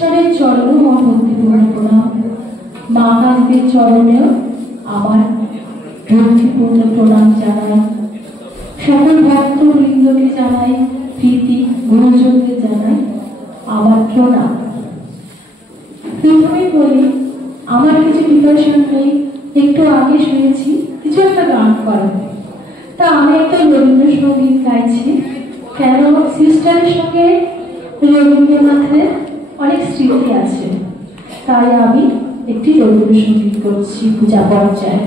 প্রতিষ্ঠানের চরণ ভক্তিপূর্ণ প্রণাম। মা কালীর চরণেও আমার ভক্তিপূর্ণ প্রণাম জানাই। সকল ভক্তবৃন্দকে জানাই প্রীতি, গুরুজনকে জানাই আমার প্রণাম। প্রথমে বলি, আমার কিছু প্রিপারেশন নেই, একটু আগে শুনেছি কিছু একটা গান করাবে, তা আমি একটা রবীন্দ্রসঙ্গীত গাইছি। কেন, সিস্টারের সঙ্গে রবীন্দ্রনাথের অনেক স্মৃতি আছে, তাই আমি একটি রবীন্দ্রসঙ্গীত করছি পূজা পর্যায়ে।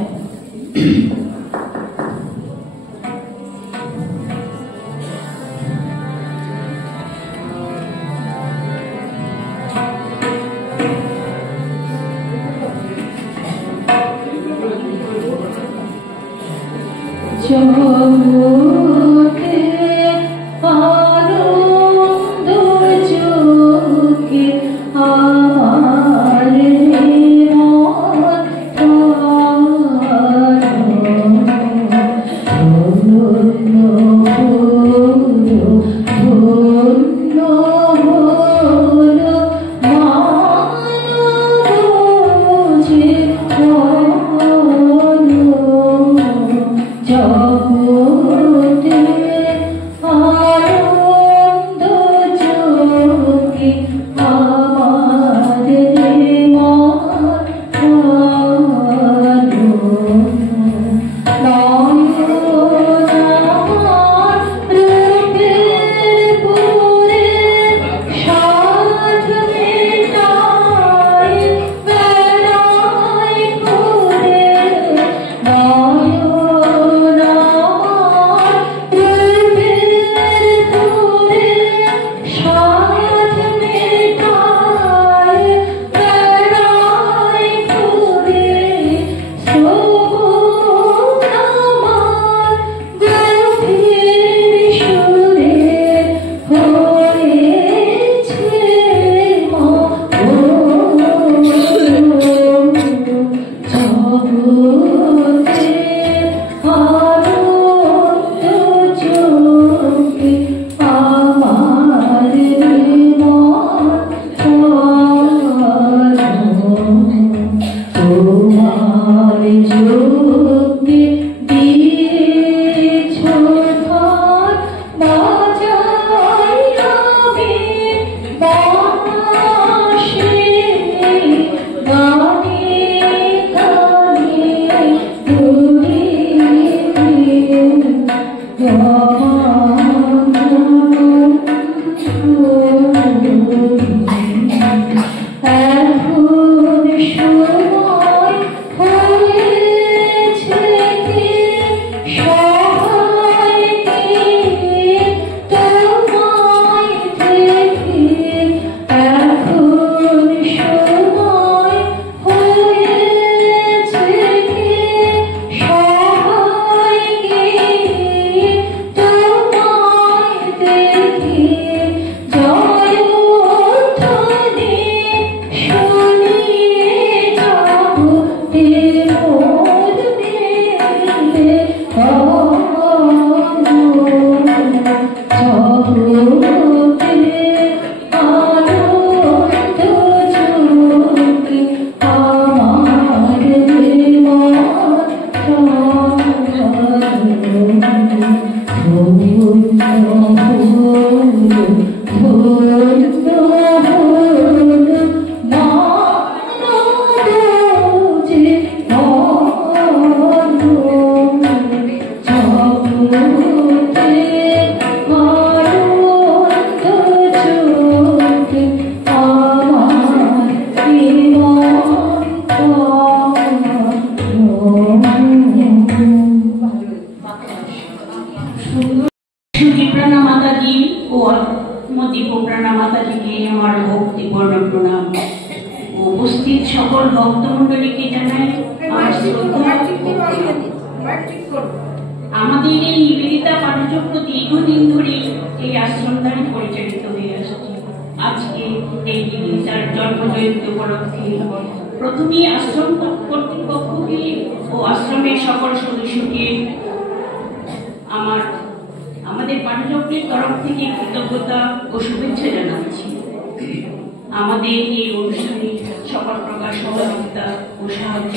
আমাদের এই অনুষ্ঠানে সকল প্রকার সহযোগিতা ও সাহায্য।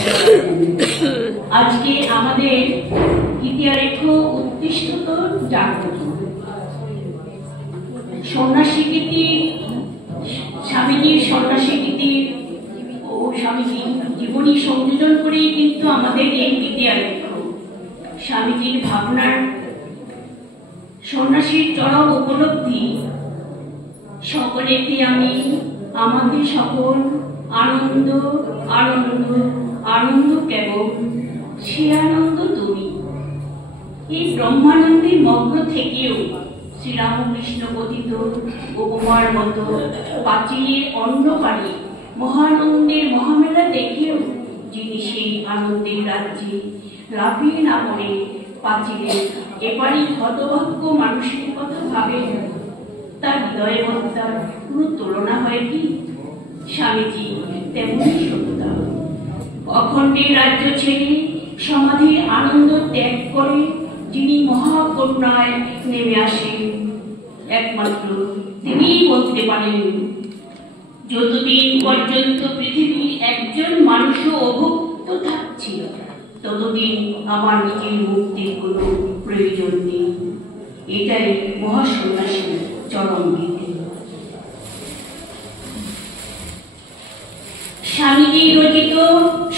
আজকে আমাদের ইতিহারেখ উৎকৃষ্টতর জাগ্রত সন্ন্যাসী গীতি, স্বামীজির সন্ন্যাসী গীতি ও স্বামীজি জীবনী সংযোজন করেই কিন্তু আমাদের এই ইতিহারেখ স্বামীজির ভাবনার সন্ন্যাসীর চরম উপলব্ধি সকলেকে আমি আমাদের সকল আনন্দ আনন্দ আনন্দ কেবল সে আনন্দ তুমি। এই ব্রহ্মানন্দে মগ্ন থেকেও শ্রীরামকৃষ্ণ কথিত উপমার মতো পাঁচিলের অন্ধকারে মহানন্দের মহামেলা দেখেও যিনি সেই আনন্দের রাজ্যে লাফিয়ে না পড়ে পাঁচিলের এপারে হতভাগ্য মানুষের কথা ভাবেন, তার হৃদয়ে হত্যার কোনো তুলনা হয় কি? স্বামীজি তেমনই সত্তা। অখণ্ডের রাজ্য ছেড়ে সমাধির আনন্দ ত্যাগ করে যিনি মহাকরুণায় নেমে আসেন, একমাত্র তিনিই বলতে পারেন, যতদিন পর্যন্ত পৃথিবীর একজন মানুষও অভুক্ত থাকছে ততদিন আমার নিজের মুক্তির কোনো প্রয়োজন নেই। এটাই মহাসন্ন্যাসীর চরম গীতি। স্বামীজি রচিত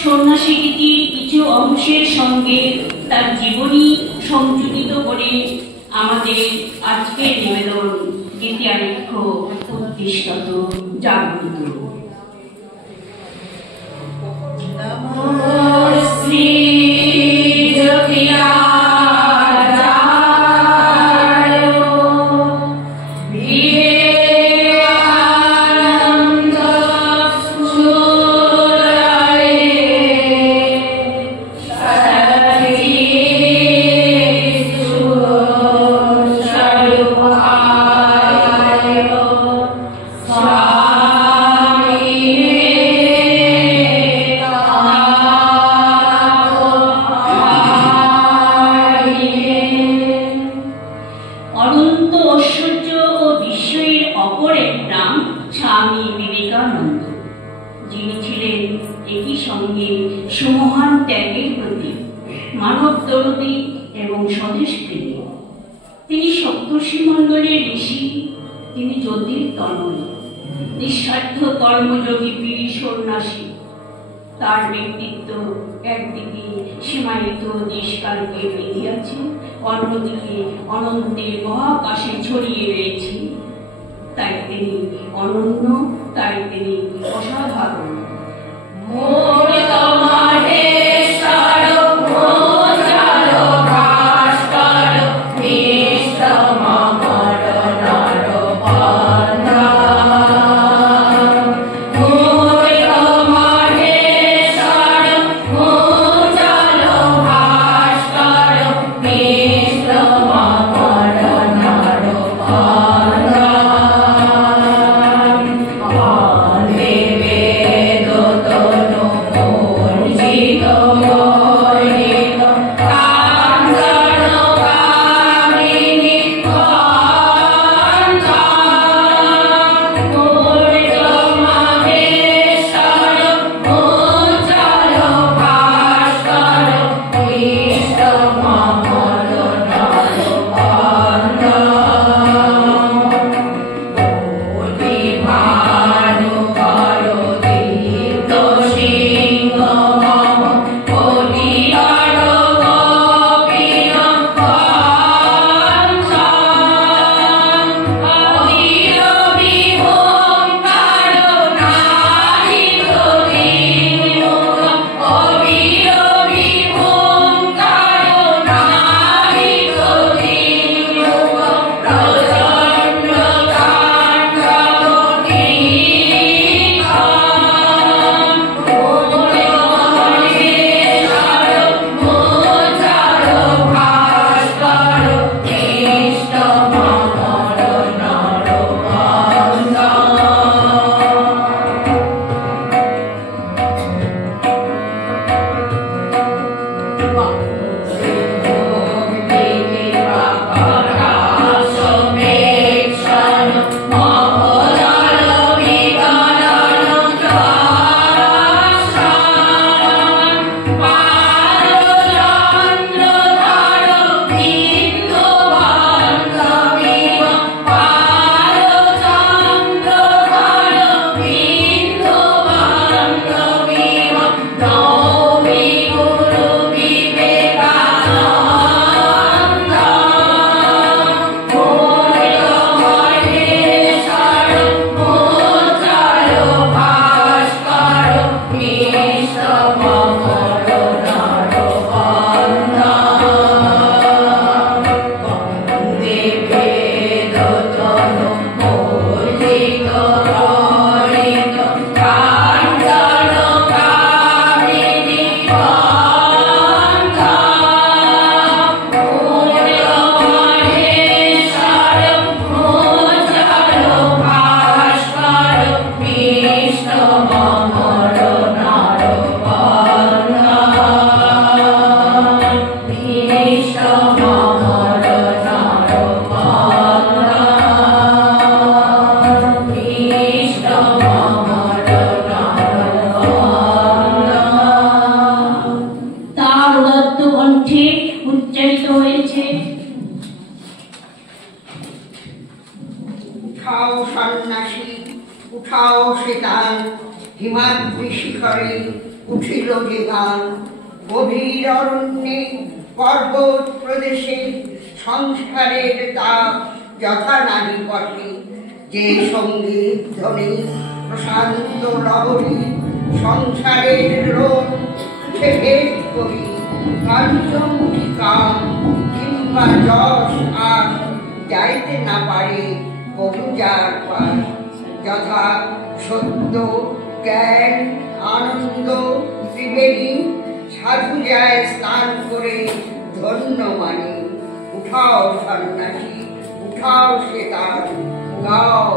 সন্ন্যাসী গীতির কিছু অংশের সঙ্গে তার জীবনী সংযোজিত করে আমাদের আজকের নিবেদন গীতিয়ারেখ্য উৎকৃষ্টত জাগ্রত। শ্রী সুমহান ত্যাগের প্রতি মানব দরদী এবং স্বদেশ প্রেমী। তিনি সপ্তর্ষি মণ্ডলের ঋষি, তিনি জ্যোতির তনয়, নিঃস্বার্থ কর্মযোগী বীর সন্ন্যাসী। তার ব্যক্তিত্ব একদিকে সীমায়িত দেশকালকে বেঁধে আছে, অন্যদিকে অনন্তের মহাকাশে ছড়িয়ে রয়েছে। তাই তিনি অনন্য, তাই তিনি অসাধারণ। Oh তার উদাত্ত কণ্ঠে উচ্চারিত হয়েছে, উঠাও সন্ন্যাসী, উঠাও শীতান, হিমাদ্রি শিখরে উঠিল যে গান। গভীর অরণ্যে পর্বত প্রদেশে সংস্কারের তাপ যথা নারী পথে, যে সঙ্গীত ধ্বনি প্রশান্ত লহরী সংসারের রোগ উঠে ভেদ করি। কাঞ্চনমুখী কাম কিংবা যশ আর যাইতে না পারে বহুজার পাশ। যথা সত্য জ্ঞান আনন্দ ত্রিবেণী সাধু যায় স্নান করে ধন্য মানে। উঠাও সন্ন্যাসী, উঠাও সে গান, গাও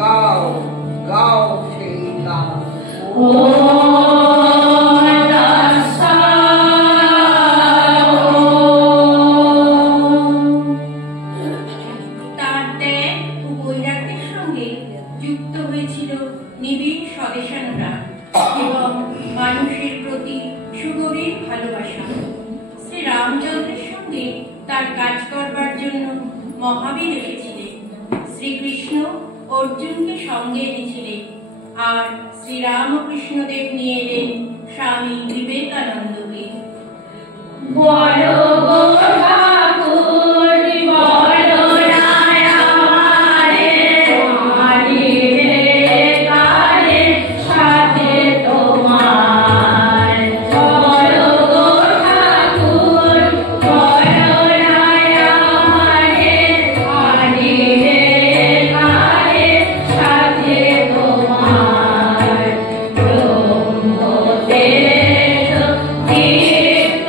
গাও গাও সেই গান। তার ত্যাগ ও বৈরাগ্যের সঙ্গে যুক্ত হয়েছিল নিবিড় স্বদেশানুরাগ এবং মানুষের প্রতি সুগভীর ভালোবাসা। শ্রী রামচন্দ্রের সঙ্গে তার কাজ করবার জন্য মহাবীর এসেছিলেন, শ্রীকৃষ্ণ অর্জুনকে সঙ্গে এনেছিলেন, আর শ্রীরামকৃষ্ণদেব নিয়ে এলেন স্বামী বিবেকানন্দকে। বড় গো ঠাকুর বড় রায় আমারে, মারি রে কারে সাথে তোমার। বড় গো ঠাকুর বড় রায় আমারে, মারি রে কারে সাথে তোমার। ব্রহ্মদেব তীর্থ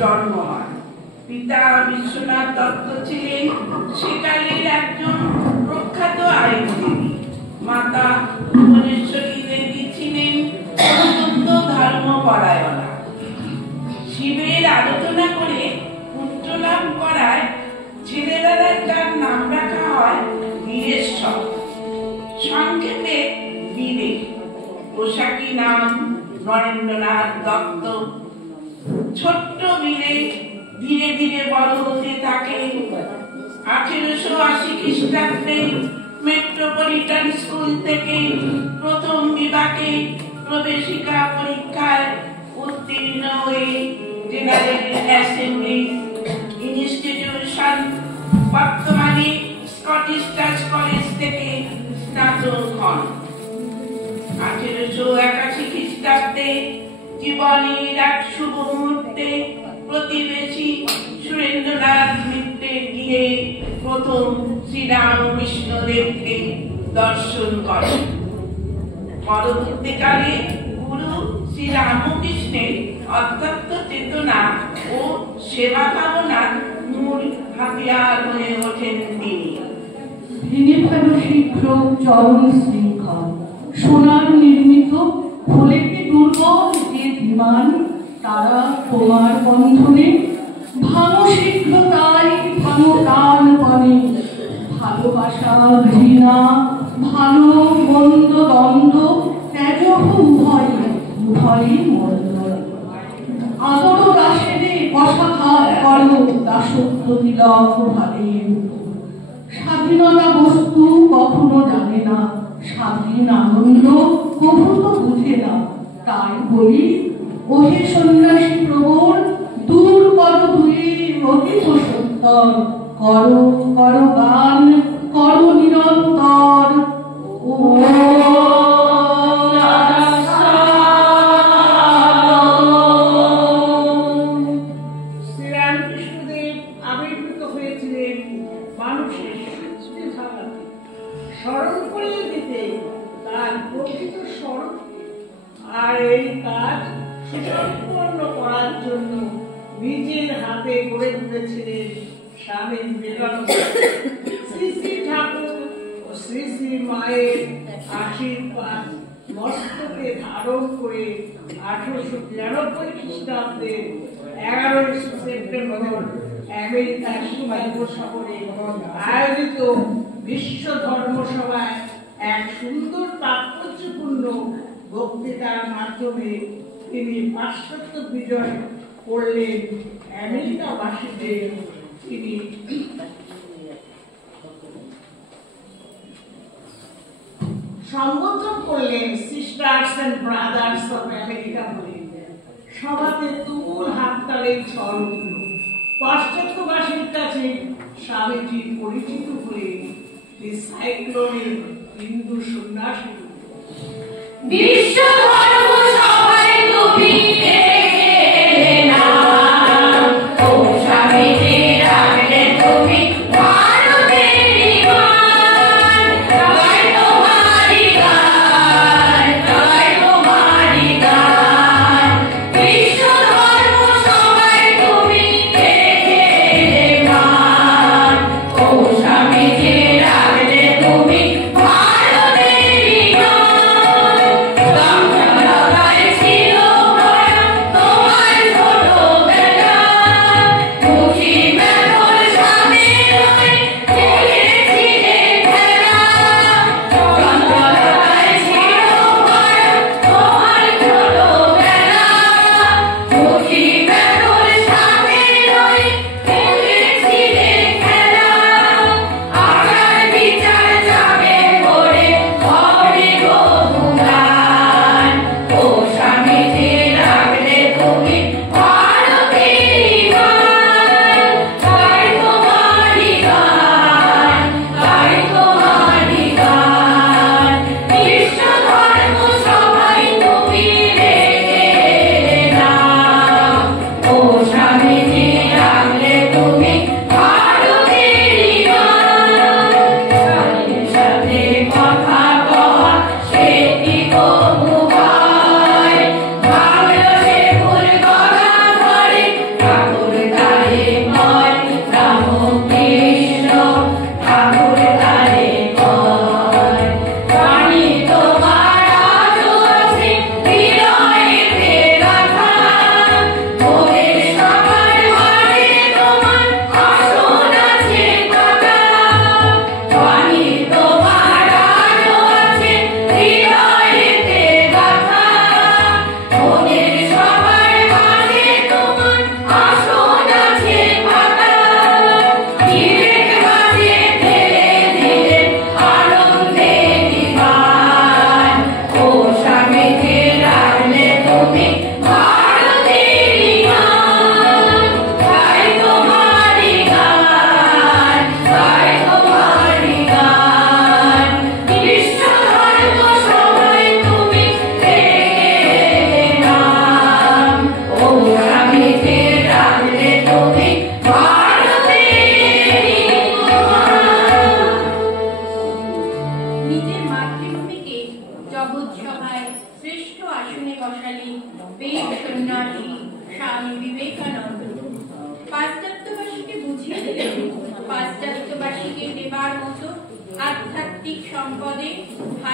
জন্ম হয়। পিতা বিশ্বনাথ দত্ত ছিলেন সেকালের একজন প্রখ্যাত আইনজীবী। মাতা ভুবনেশ্বরী দেবী ছিলেন অত্যন্ত ধর্মপরায়ণা। শিবের আলোচনা করে পুত্র লাভ করায় ছেলেবেলায় তার নাম রাখা হয় বীরেশ্বর, সংক্ষেপে বীরে। পোশাকি নাম নরেন্দ্রনাথ দত্ত। ছোট্ট বীরে ধীরে ধীরে বড় হতে থাকে। 1880 খ্রিস্টাব্দে মেট্রোপলিটন স্কুল থেকে প্রথম বিভাগে প্রবেশিকা পরীক্ষায় উত্তীর্ণ হয়ে জেনারেল অ্যাসেম্বলি ইনস্টিটিউশন, বর্তমানে স্কটিশ চার্চ কলেজ থেকে স্নাতক হন। 1881 খ্রিস্টাব্দে জীবনের এক শুভ মুহূর্তে প্রতিবেশী সুরেন্দ্রনাথ মিত্রে গিয়ে প্রথম শ্রীরামকৃষ্ণদেবকে দর্শন করেন। পরবর্তীকালে গুরু শ্রীরামকৃষ্ণের অধ্যাত্ম চেতনা ও সেবা ভাবনার মূল হাতিয়ার হয়ে ওঠেন তিনি। ভেঙে ফেল শীঘ্র চরণ শৃঙ্খল, সোনার নির্মিত হলে কি দুর্বল যে বিমান, তারা তোমার বন্ধনে ভাঙো শীঘ্র, তাই ভাঙো প্রাণপণে। ভালোবাসা ঘৃণা, ভালো মন্দ দ্বন্দ্ব ত্যাজ উভয়ই মন্দ। আদর দাসেরে অসাধার করো দাসত্ব তিলক ভাবের। স্বাধীনতা বস্তু কখনো জানে না, স্বাধীন আনন্দ কখনো তো বুঝে না। তাই বলি ওহে সন্ন্যাসী প্রবর, দূর করো দুয়ে অতীত সত্তর। করো করো গান, করো নিরন্তর। ও শ্রীরামকৃষ্ণদেব আবির্ভূত হয়েছিলেন মানুষের সুস্থ ভাবনাকে স্মরণ করিয়ে দিতে তার প্রকৃত স্বরূপ, আর এই কাজ সুসম্পন্ন করার জন্য নিজের হাতে গড়ে তুলেছিলেন স্বামী বিবেকানন্দ। শ্রী শ্রী ঠাকুর ও শ্রী শ্রী মায়ের আশীর্বাদ মস্তকে ধারণ করে 1893 খ্রিস্টাব্দে 11 সেপ্টেম্বর আমেরিকার শিকাগো শহরে আয়োজিত বিশ্ব ধর্মসভায় এক সুন্দর তাৎপর্যপূর্ণ বক্তৃতার মাধ্যমে তিনি পাশ্চাত্য বিজয় করলেন আমেরিকাবাসীদের। তিনি সম্বোধন করলেন sisters and brothers of America বলে। সভাতে তুমুল হাততালির ঝড় উঠল। পাশ্চাত্যবাসীর কাছে স্বামীজি পরিচিত হয়ে সাইক্লোনের হিন্দু সন্ন্যাসী। বিশ্ব ধর্ম সভায় তুমি এলে না, ও স্বামীজি রাখলে তুমি ভারতের ইমান। জয় তোমারি গান, জয় তোমারি গান। বিশ্ব ধর্ম সভায় তুমি এলে না, ও স্বামীজি রাখলে তুমি ভারতের ইমান।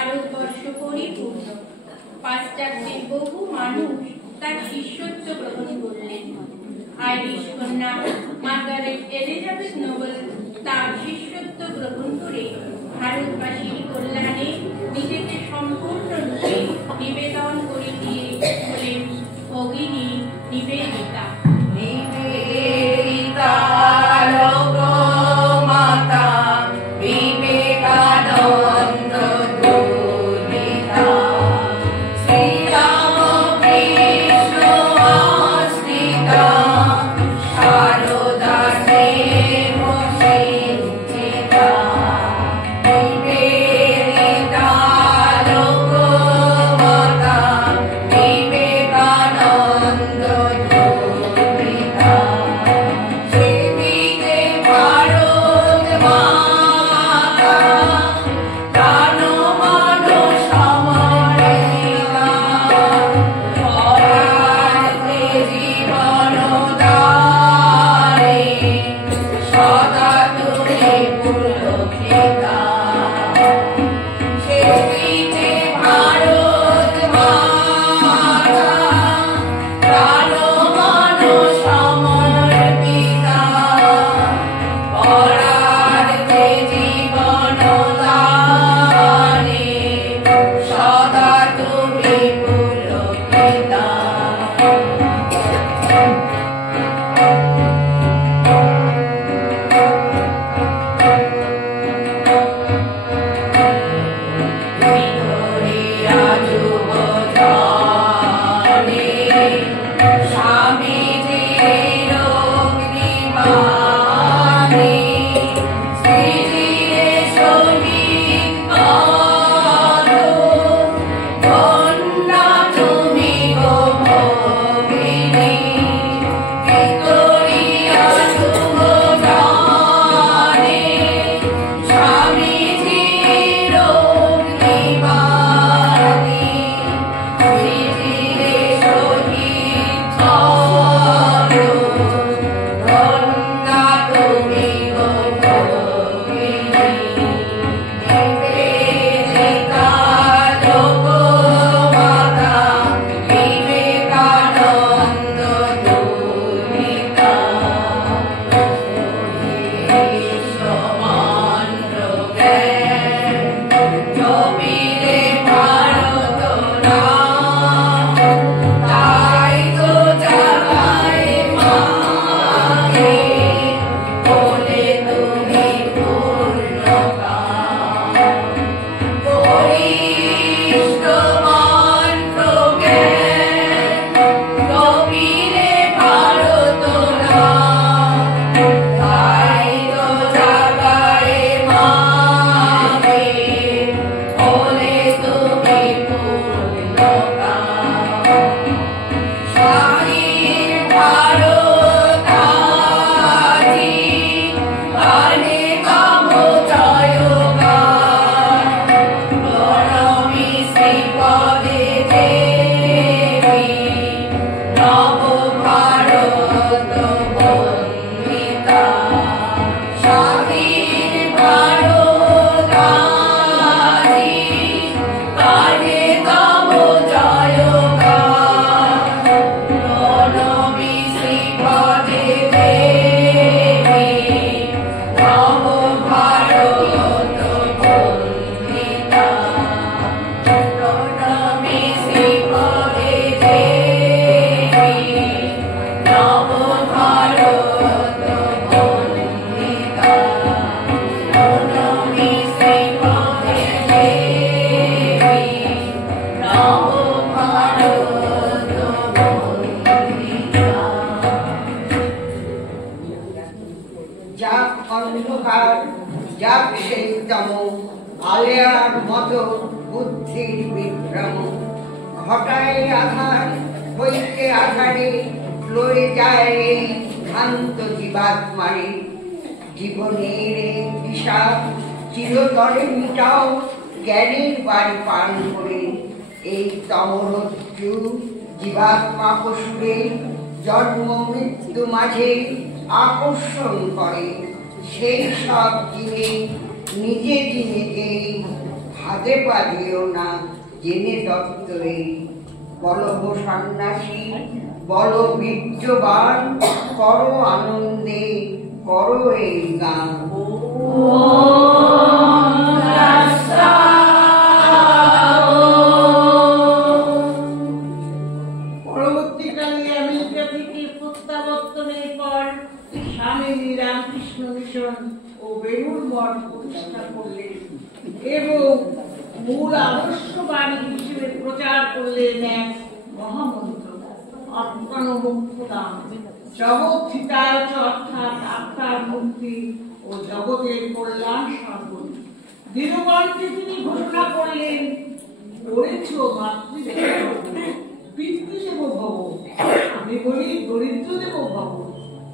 ভারতবর্ষ পরিপূর্ণ। পাশ্চাত্যের বহু মানুষ তার শিষ্যত্ব গ্রহণ করলেন। আইরিশ কন্যা মার্গারেট এলিজাবেথ নোবেল তার শিষ্যত্ব গ্রহণ করে ভারতবাসীর কল্যাণে নিজেকে সম্পূর্ণরূপে নিবেদন করে দিয়ে হলেন ভগিনী নিবেদিতা। নিবেদিতা লোকমাতা বিবেকানন্দ দুহিতা, শ্রীরাম কৃষ্ণ আশ্রিতা, সারদা দেব সিঞ্চিতা। নিবেদিতা লোকমাতা বিবেকানন্দ দুহিতা, সেবিতে ভারত মাতা, প্রাণ মান সমর্পিতা, পরাতে জীবন দানে, সদা তুমি পুলকিতা। সেবিতে ভারত মাতা, প্রাণ মান সমর্পিতা, পরাতে জীবন দানে, সদা তুমি পুলকিতা। ভিক্টোরিয়া যুবধনে, স্বামীজির অগ্নিবাণে, শ্রীজিরে শহীদ করো, কন্যা তুমি গো ভগিনী। ভিক্টোরিয়া যুবধনে, স্বামীজির অগ্নিবাণে, শ্রীজিরে শহীদ করো, কন্যা তুমি গো ভগিনী। নিবেদিতা লোকমাতা বিবেকানন্দ দুহিতা, সমান্দ্র জ্ঞান জপিলে ভারত নাম, তাই তো জাগায় মাকে, বলে তুমি পূর্ণকাম। বলিষ্ঠ মন্ত্র জ্ঞান জপিলে ভারত নাম, তাই তো জাগায় মাকে, বলে তুমি পূর্ণকাম। স্বাধীন ভারত আজি গানে গাবো জয়গান, প্রণমী শ্রীপদে দেবী, নব ভারত বন্দিতা। স্বাধীন ভারত আজি গানে গাবো জয়গান, প্রণমী শ্রীপদে দেবী, নব ভারত বন্দিতা। প্রণমী শ্রীপদে দেবী, নব ভারত বন্দিতা। প্রণমী শ্রীপদে দেবী, নব ভারত বন্দিতা। যাক অন্ধকার, যাক সেই তম, আলেয়ার মতো বুদ্ধির বিভ্রম, ঘটায় আধার হইতে আধারে, লয়ে যায় এই ভ্রান্ত জীবাত্মারে। জীবনের এই দিশা চিরতরে মিটাও, জ্ঞানের বাড়ি পান করে। এই তমরজ্জু জীবাত্মা পশুরের জন্ম মৃত্যু মাঝে আকর্ষণ করে। সেই সব জিনিস নিজে নিজেই ভাদে পারিও না জেনে দত্তরে। বল গো সন্ন্যাসী, বল বীর্যবান, করো আনন্দে, করো এই গান। পরবর্তীকালে আমেরিকা থেকে প্রত্যাবর্তনের পর স্বামী রামকৃষ্ণ মিশন ও বেলুড় মঠ প্রতিষ্ঠা করলেন এবং মূল আদর্শ বাণী হিসেবে প্রচার করলেন এক মহামন্ত্র, আত্মানুমুক্তদান, জগৎ হিতায় চ, অর্থাৎ আত্মার মুক্তি ও জগতের কল্যাণ সাধন। দীনবন্ধে তিনি ঘোষণা করলেন, করেছ মাতৃদেব পিতৃদেব ভব, আমি বলি দরিদ্রদেব ভব,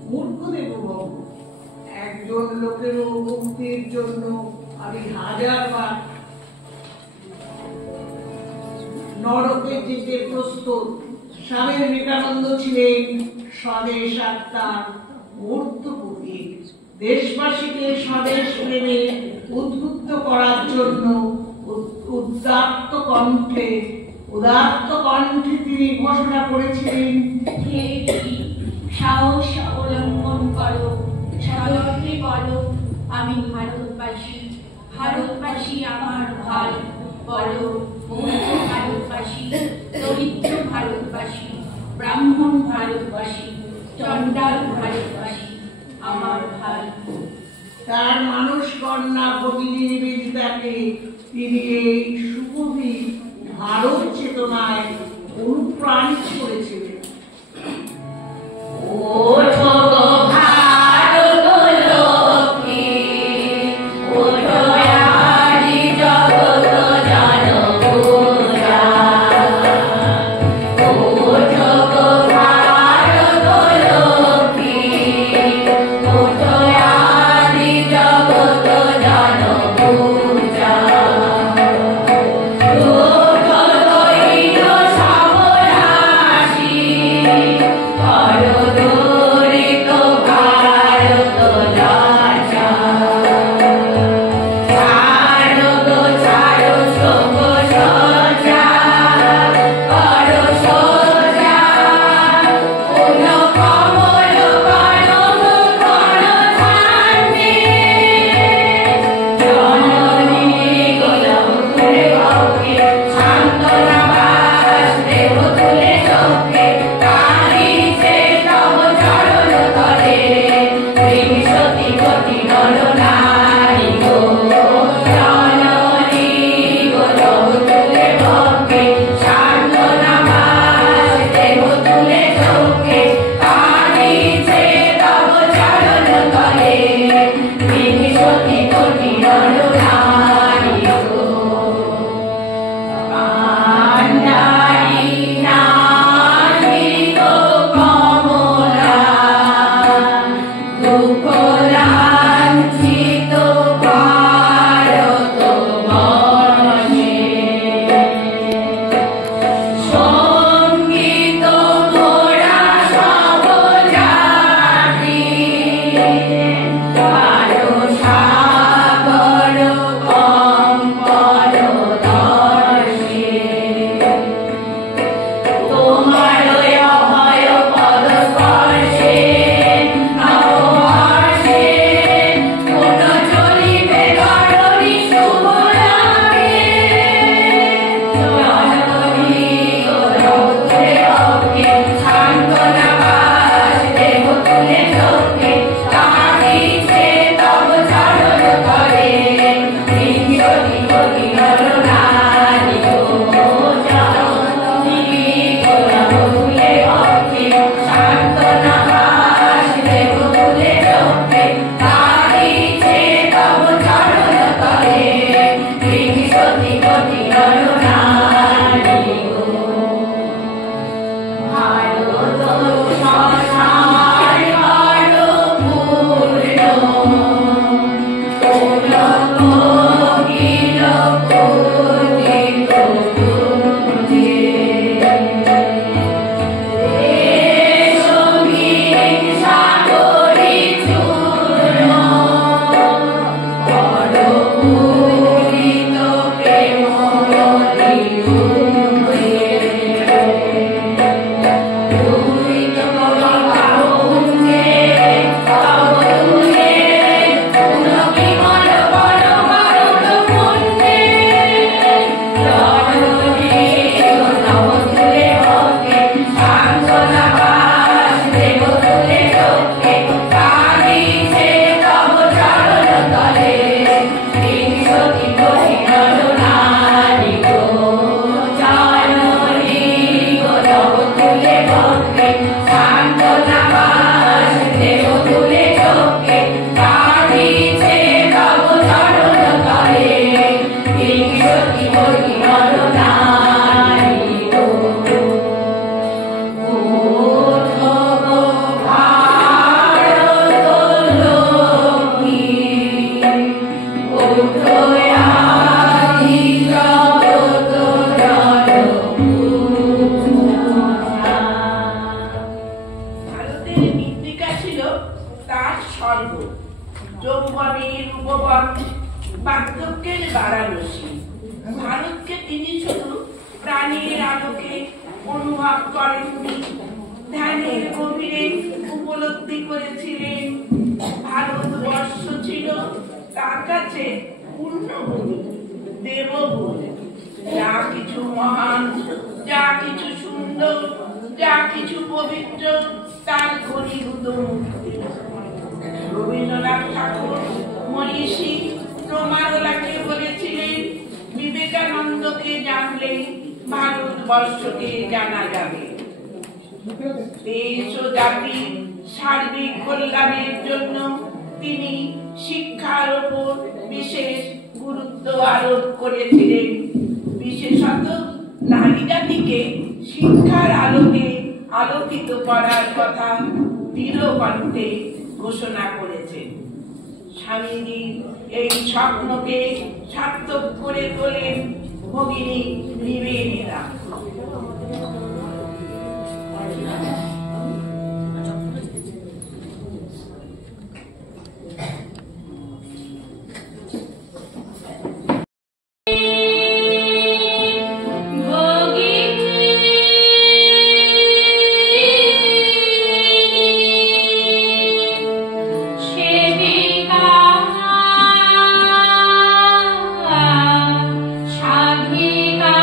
মূর্খদেব ভব। একজন লোকেরও মুক্তির জন্য আমি হাজারবার নরকে যেতে প্রস্তুত। স্বামী বিবেকানন্দ ছিলেন স্বদেশ আত্মার মূর্ত প্রতীক। দেশবাসীকে স্বদেশ প্রেমে উদ্বুদ্ধ করার জন্য উদাত্ত কণ্ঠে তিনি ঘোষণা করেছিলেন, হে দেবী, সাহস অবলম্বন করো, সদর্থে বলো, আমি ভারতবাসী। ভারতবাসী আমার ভাই, বলো মূর্খ ভারতবাসী, দরিদ্র ভারতবাসী, ব্রাহ্মণ ভারতবাসী, চণ্ডাল ভারতবাসী আমার ভাই। তার মানুষ কন্যা ভগিনী নিবেদিতাকে তিনি এই সুকবি ভারত চেতনায় অনুপ্রাণিত করেছিলেন। ওঠো গো ভারত লক্ষ্মী, ওঠো আজি জগৎ জনপূজা। ওঠো গো ভারত লক্ষ্মী, ওঠো আজি জগৎ জনপূজা। ওঠো দৈন সবরাশি, স্বর্গ, যৌবনের উপবন, বার্ধক্যের বারাণসী। ভারতকে তিনি শুধু প্রাণের আলোকে অনুভব করেননি, ধ্যানের গভীরে উপলব্ধি করেছিলেন ভারতবর্ষ ছিল তার কাছে পূর্ণভূমি, দেবভূমি। যা কিছু মহান, যা কিছু সুন্দর, যা কিছু পবিত্র তার ঘনীভূত মূর্তি। রবীন্দ্রনাথ ঠাকুর মনীষী প্রমাদলাকে বলেছিলেন, বিবেকানন্দকে জানলে ভারতবর্ষকে জানা যাবে। দেশ ও জাতির সার্বিক কল্যাণের জন্য তিনি শিক্ষার উপর বিশেষ গুরুত্ব আরোপ করেছিলেন। বিশেষত নারী জাতিকে শিক্ষার আলোকে আলোকিত করার কথা দৃঢ় কণ্ঠে ঘোষণা করেছেন। স্বামীজির এই স্বপ্নকে সার্থক করে তোলেন ভগিনী নিবেদিতা। সাধিকা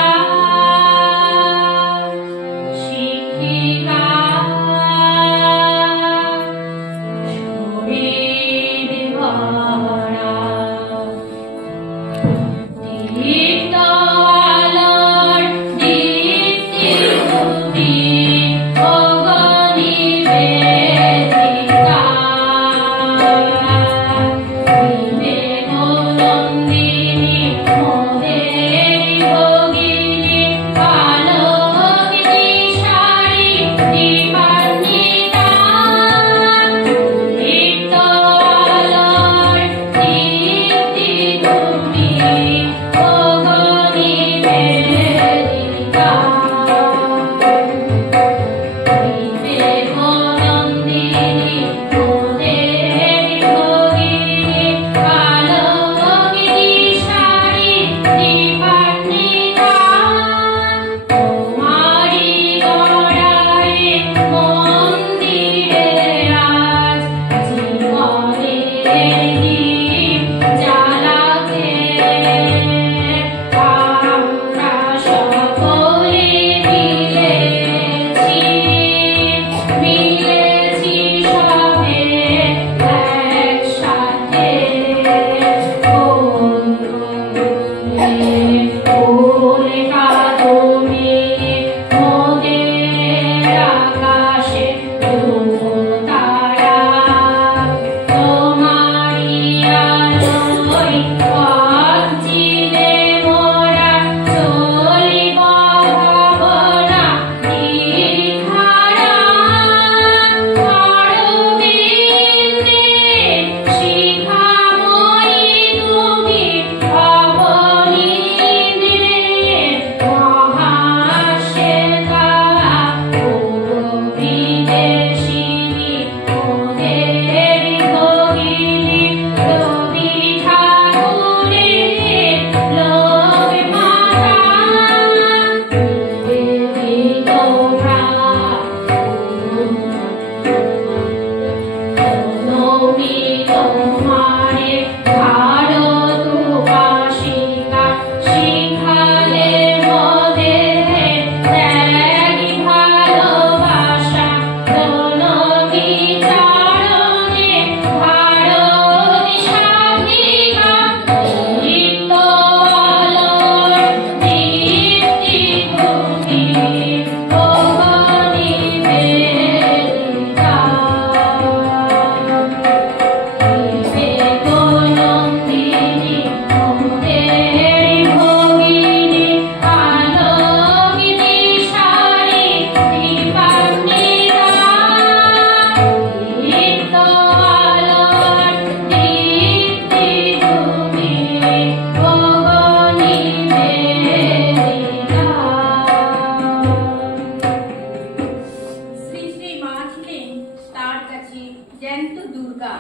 জ্যান্ত দুর্গা।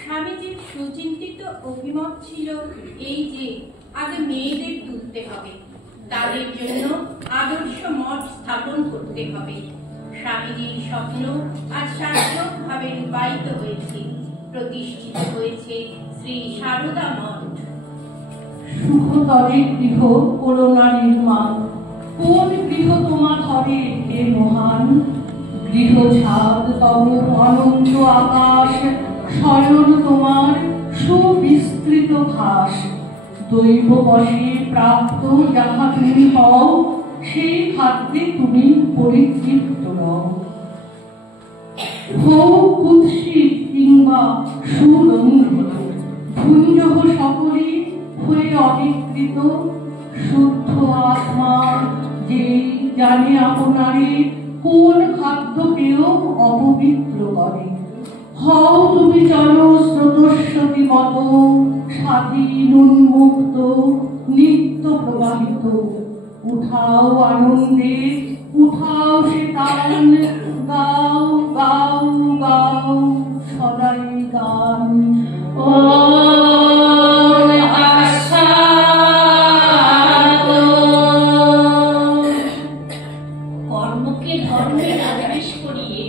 স্বামীজির সুচিন্তিত অভিমত ছিল এই যে আগে মেয়েদের তুলতে হবে, তাদের জন্য আদর্শ মঠ স্থাপন করতে হবে। স্বামীজির স্বপ্ন আজ সার্থকভাবে রূপায়িত হয়েছে, প্রতিষ্ঠিত হয়েছে শ্রী সারদা মঠ। সুখতরে গৃহ করোনারির মা, কোন গৃহ তোমা ধরে হে মহান? গৃহ ছাদ তব অনন্ত আকাশ, শয়ন তোমার সুবিস্তৃত ঘাস। দৈব বশে প্রাপ্ত যাহা তুমি হও, সেই খাদ্যে তুমি পরিতৃপ্ত নও। হও কুৎসিত কিংবা সুলঙ্ঘিত, ভুঞ্জহ সকলে হয়ে অবিকৃত। শুদ্ধ আত্মা যেই জানে আপনারে, কোন খাদ্যকেও অপবিত্র করে। হও তুমি চলো স্রোতস্বতী মত, স্বাধীন উন্মুক্ত নিত্য প্রবাহিত। উঠাও আনন্দে, উঠাও সে তান, গাও গাও গাও সদাই গান। কর্মকে ধর্মের আদেশ করিয়ে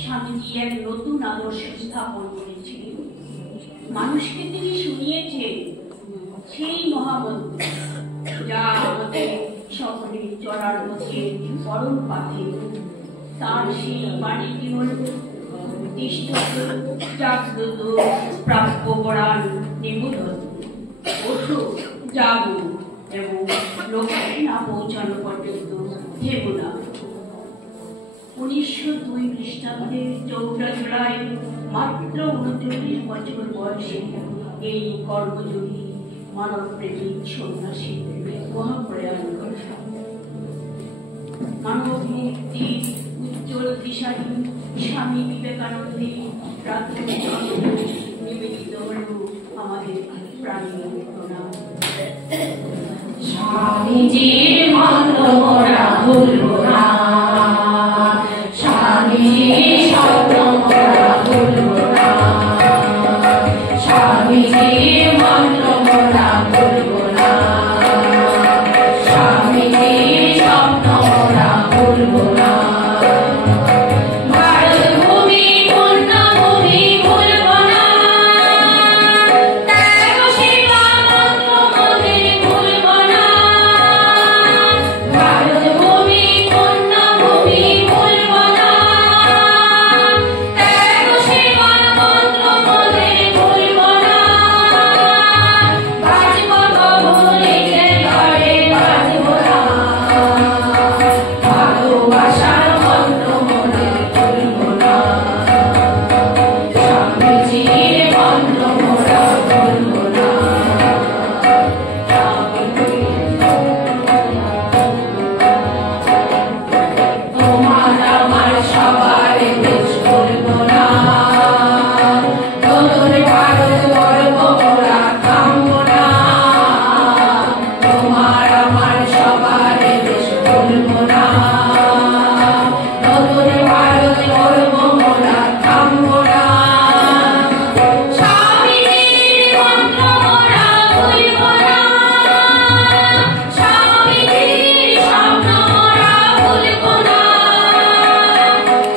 স্বামীজি এক নতুন আদর্শ স্থাপন করেছিলেন। মানুষকে তিনি শুনিয়েছেন সেই মহামন্ত্র, যা আমাদের সকলের চলার পথে পরম পাথে। তার সেই বাণীটি হল, তিষ্ঠত জাগ্রত প্রাপ্য পরাণ নিবোধন। ওঠো, জাগো এবং লোকে না পৌঁছানো পর্যন্ত থেমো না। 1902 খ্রিস্টাব্দে 4 জুলাই মাত্র 39 বছর বয়সে এই কর্মযোগী মানব প্রেমিক সন্ন্যাসী মহাপ্রয়াণ করেন। মানব মুক্তির উজ্জ্বল দিশারি স্বামী বিবেকানন্দের প্রাথমিক নিবেদিত হল আমাদের প্রাণীর প্রণাম। স্বামীজির মন্ত্র মোরা ভুলব না, স্বামীজির স্বপ্ন মোরা ভুলব না, স্বামীজির মন্ত্র মোরা ভুলব না, স্বামীজির স্বপ্ন মোরা ভুলব না। ভারত ভূমি পূর্ণভূমি ভুলব না, ত্যাগ সেবা মন্ত্র মোদের ভুলব না। ভারত ভূমি পূর্ণভূমি ভুলব না, ত্যাগ সেবা মন্ত্র মোদের ভুলব না। বাজব কবুলের ঘরে বাজব না, ভালোবাসার মন্ত্র মোদের ভুলব না, স্বামীজির মন্ত্র মোরা ভুলব না। তোমার আমার সবার দেশ ভুলব না, নতুন ভারত গর্ব মোরা থামব না। তোমার আমার সবার দেশ ভুলব না, নতুন ভারত গর্ব মোরা থামব না। স্বামীজির মন্ত্র মোরা ভুলব না, স্বামীজির স্বপ্ন মোরা ভুলব না,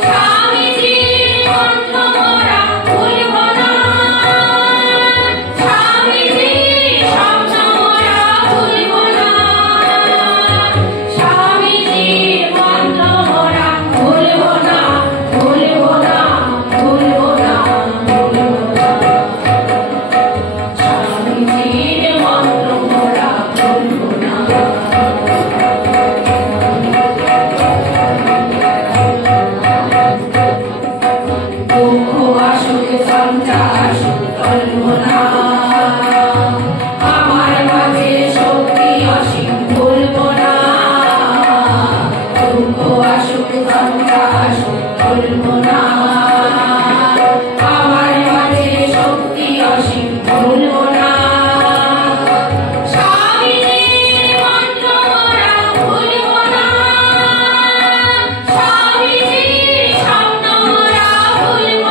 স্বামীজির মন্ত্র মোরা ভুলব না, স্বামীজির স্বপ্ন মোরা ভুলব না, স্বামীজির মন্ত্র মোরা ভুলব না, ভুলব না, ভুলব না, ভুলব না, স্বামীজির মন্ত্র মোরা ভুলব না। দুঃখ আসুক সঞ্চা আসুক টলব না, আমার মাঝে শক্তি অসীম ভুলব না। দুঃখ আসুক সঞ্চা আসুক টলব না, আমার মাঝে শক্তি অসীম ভুলব না। স্বামীজির মন্ত্র মোরা ভুলব না, স্বামীজির স্বপ্ন মোরা ভুলব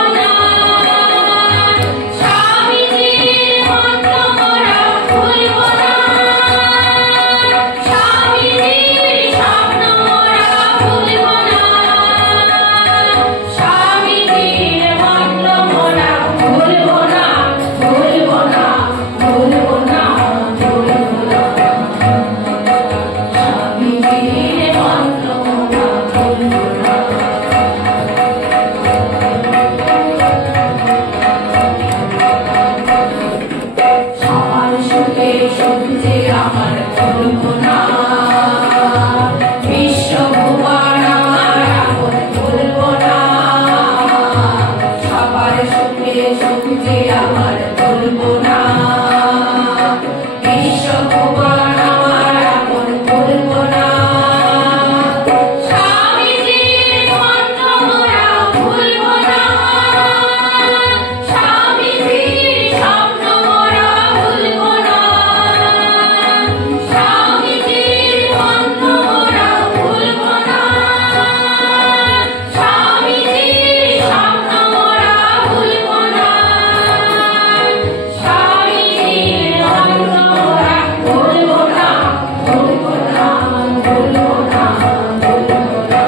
ভুলবো না বিশ্বকুমার আমার আপন ভুলবো না স্বামীজির মন্ত্র মোরা ভুলবো না স্বামীজির স্বপ্ন মোরা ভুলবো না স্বামীজির মন্ত্র মোরা ভুলবো না স্বামীজির স্বপ্ন মোরা ভুলবো না স্বামীজির মন্ত্র মোরা ভুলবো না ভুলবো না ভুলবো না ভুলবো না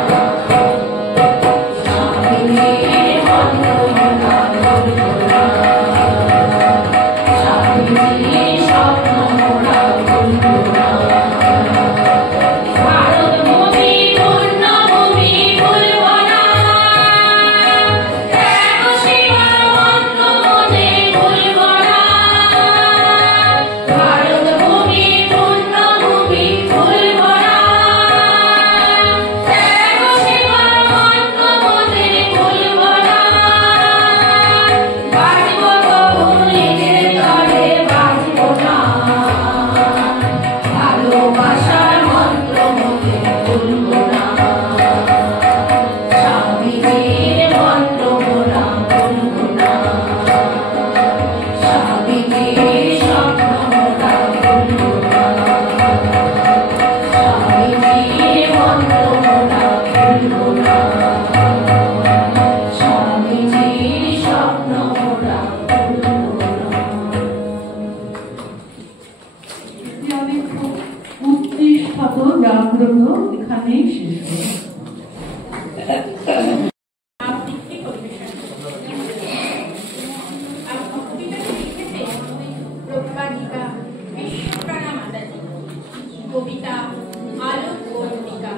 স্বামীজির মন্ত্র মোরা ভুলবো না স্বামীজির স্বপ্ন মোরা ভুলবো না ভারত ভূমি পূর্ণভূমি ভুলবো না ত্যাগ শিবার মন্ত্র মনে ভুলবো না ভারত ভূমি পূর্ণভূমি ভুলবো না ত্যাগ শিবার মন্ত্র মনে ভুলবো না বাঁচব তবু নিজের তরে বাঁচব না ভালোবাসার মন্ত্র মনে ভুলবো না স্বামীজির মন্ত্র মোরা ভুলবো না স্বামীজির স্বপ্ন মোরা ভুলবো না স্বামীজির মন্ত্র মোরা ভুলবো না স্বামীজির স্বপ্ন মোরা ভুলবো না আমি খুব উৎকৃষ্টত জাগ্রত এখানেই শেষ হল। আবৃত্তি পরিবেশন আর কবিতাটি লিখেছে প্রজ্ঞাধিকা বিশ্বপ্রাণা মাতাজি কবিতা আলোক বর্ণিকা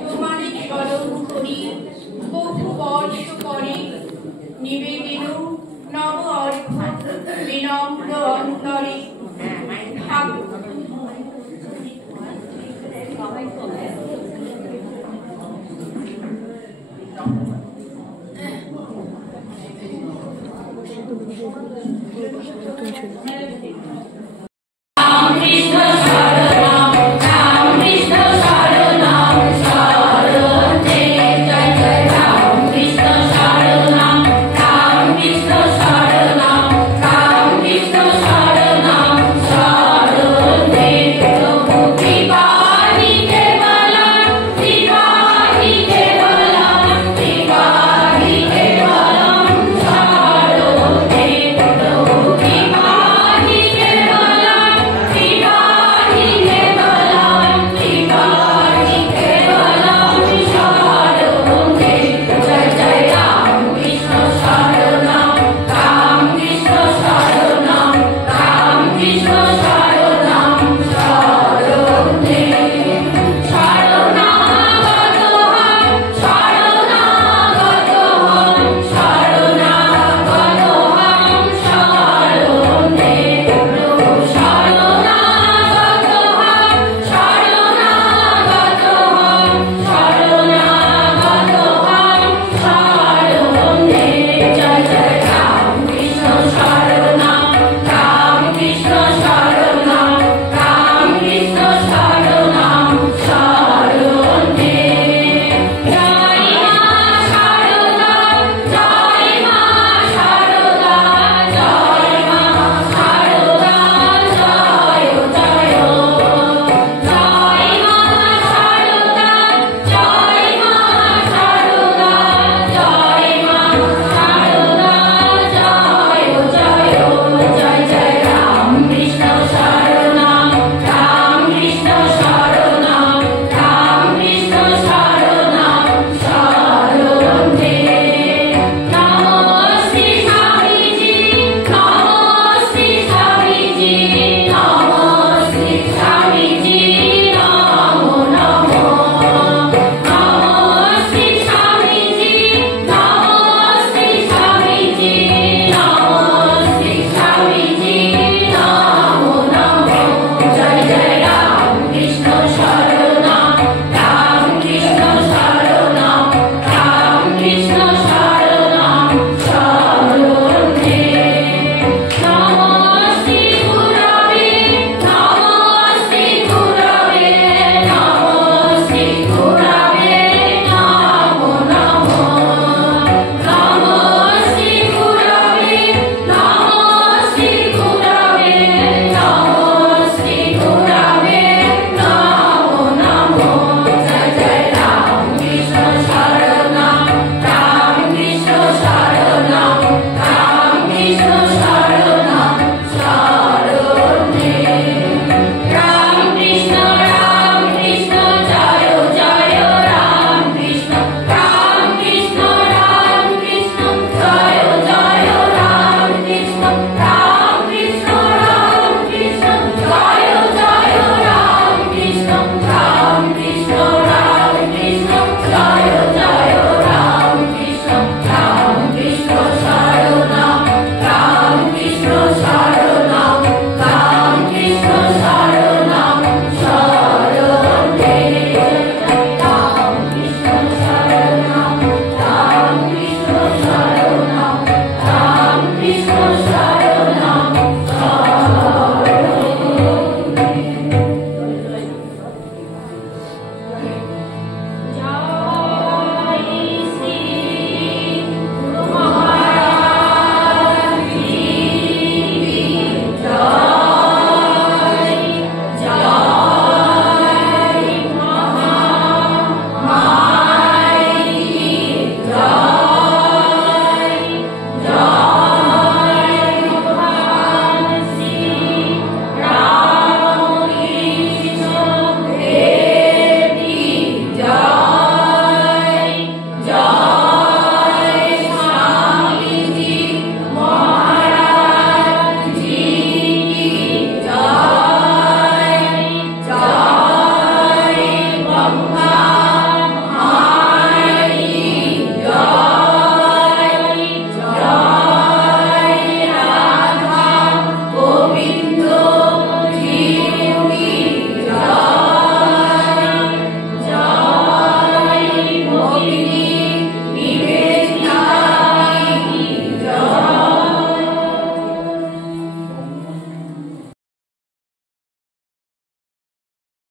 তোমারে স্মরণ করি বহু বর্ষ পরে নিবেদিন নব অর্ঘ বিনম্র অন্তরে ভাগ